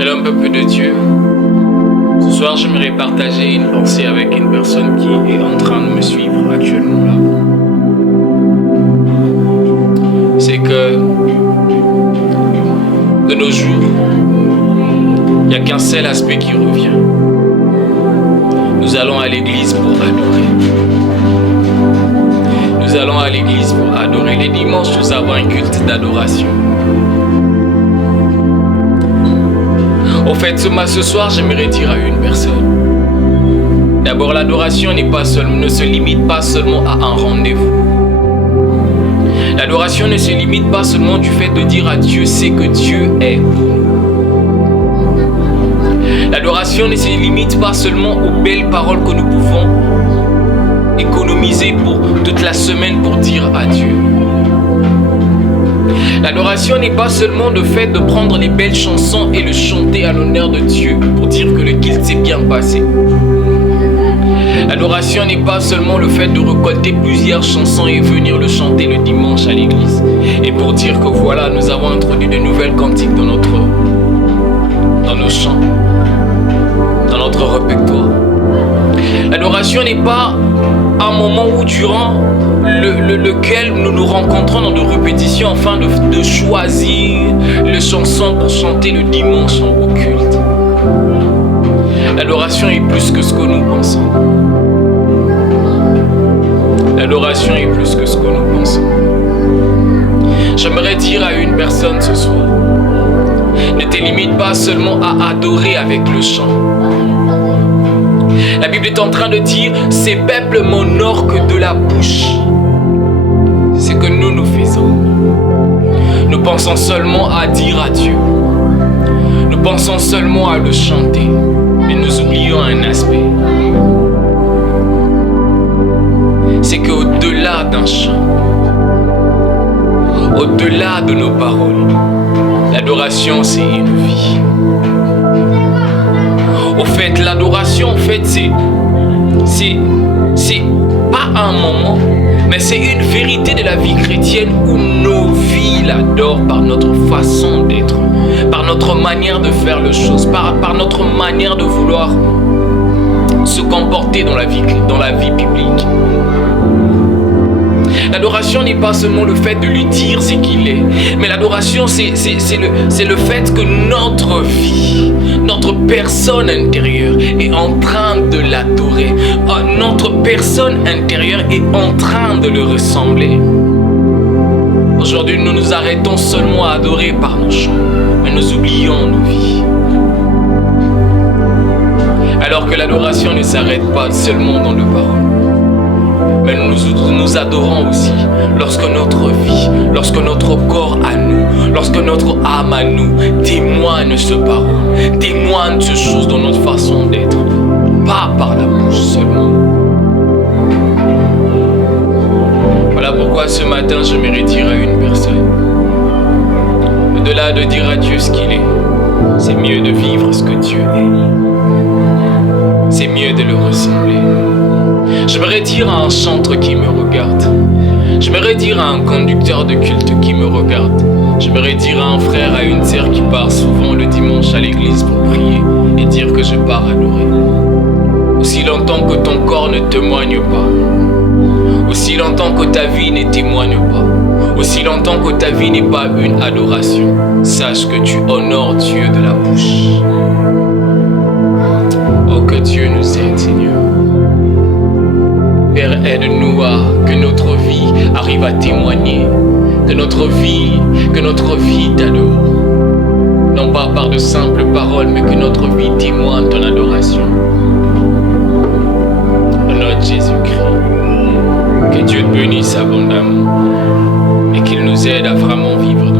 Shalom peuple de Dieu. Ce soir j'aimerais partager une pensée avec une personne qui est en train de me suivre actuellement là. C'est que de nos jours, il n'y a qu'un seul aspect qui revient. Nous allons à l'église pour adorer. Nous allons à l'église pour adorer. Les dimanches, nous avons un culte d'adoration. Au fait, ce soir, j'aimerais dire à une personne. D'abord, l'adoration ne se limite pas seulement à un rendez-vous. L'adoration ne se limite pas seulement du fait de dire à Dieu ce que Dieu est. L'adoration ne se limite pas seulement aux belles paroles que nous pouvons économiser pour toute la semaine pour dire à Dieu. L'adoration n'est pas seulement le fait de prendre les belles chansons et le chanter à l'honneur de Dieu pour dire que le culte s'est bien passé. L'adoration n'est pas seulement le fait de récolter plusieurs chansons et venir le chanter le dimanche à l'église. Et pour dire que voilà, nous avons introduit de nouvelles cantiques dans nos chants, dans notre répertoire. L'adoration n'est pas un moment où durant lequel nous nous rencontrons dans de répétitions afin de choisir les chansons pour chanter le dimanche au culte. L'adoration est plus que ce que nous pensons. L'adoration est plus que ce que nous pensons. J'aimerais dire à une personne ce soir, ne te limite pas seulement à adorer avec le chant. La Bible est en train de dire, ces peuples m'honorent que de la bouche. C'est ce que nous faisons. Nous pensons seulement à dire à Dieu. Nous pensons seulement à le chanter. Mais nous oublions un aspect. C'est qu'au-delà d'un chant, au-delà de nos paroles, l'adoration c'est une vie. Au fait, l'adoration, c'est pas un moment, mais c'est une vérité de la vie chrétienne où nos vies l'adorent par notre façon d'être, par notre manière de faire les choses, par notre manière de vouloir se comporter dans la vie biblique. L'adoration n'est pas seulement le fait de lui dire ce qu'il est, mais l'adoration c'est le fait que notre vie, notre personne intérieure est en train de l'adorer. Notre personne intérieure est en train de le ressembler. Aujourd'hui, nous nous arrêtons seulement à adorer par nos chants, mais nous oublions nos vies. Alors que l'adoration ne s'arrête pas seulement dans le paroles. Mais nous adorons aussi lorsque notre vie, lorsque notre corps à nous, lorsque notre âme à nous témoigne ce parole, témoigne ces choses dans notre façon d'être, pas par la bouche seulement. Voilà pourquoi ce matin j'aimerais dire à une personne, au-delà de dire à Dieu ce qu'il est, c'est mieux de vivre ce que Dieu est. C'est mieux de le ressembler. J'aimerais dire à un chanteur qui me regarde. J'aimerais dire à un conducteur de culte qui me regarde. J'aimerais dire à un frère, à une sœur qui part souvent le dimanche à l'église pour prier et dire que je pars adorer. Aussi longtemps que ton corps ne témoigne pas, aussi longtemps que ta vie ne témoigne pas, aussi longtemps que ta vie n'est pas une adoration, sache que tu honores Dieu de la bouche. Oh, que Dieu nous aide, Seigneur. Père, aide-nous à que notre vie arrive à témoigner, que notre vie t'adore. Non pas par de simples paroles, mais que notre vie témoigne ton adoration. Au nom de Jésus-Christ, que Dieu te bénisse abondamment et qu'il nous aide à vraiment vivre dans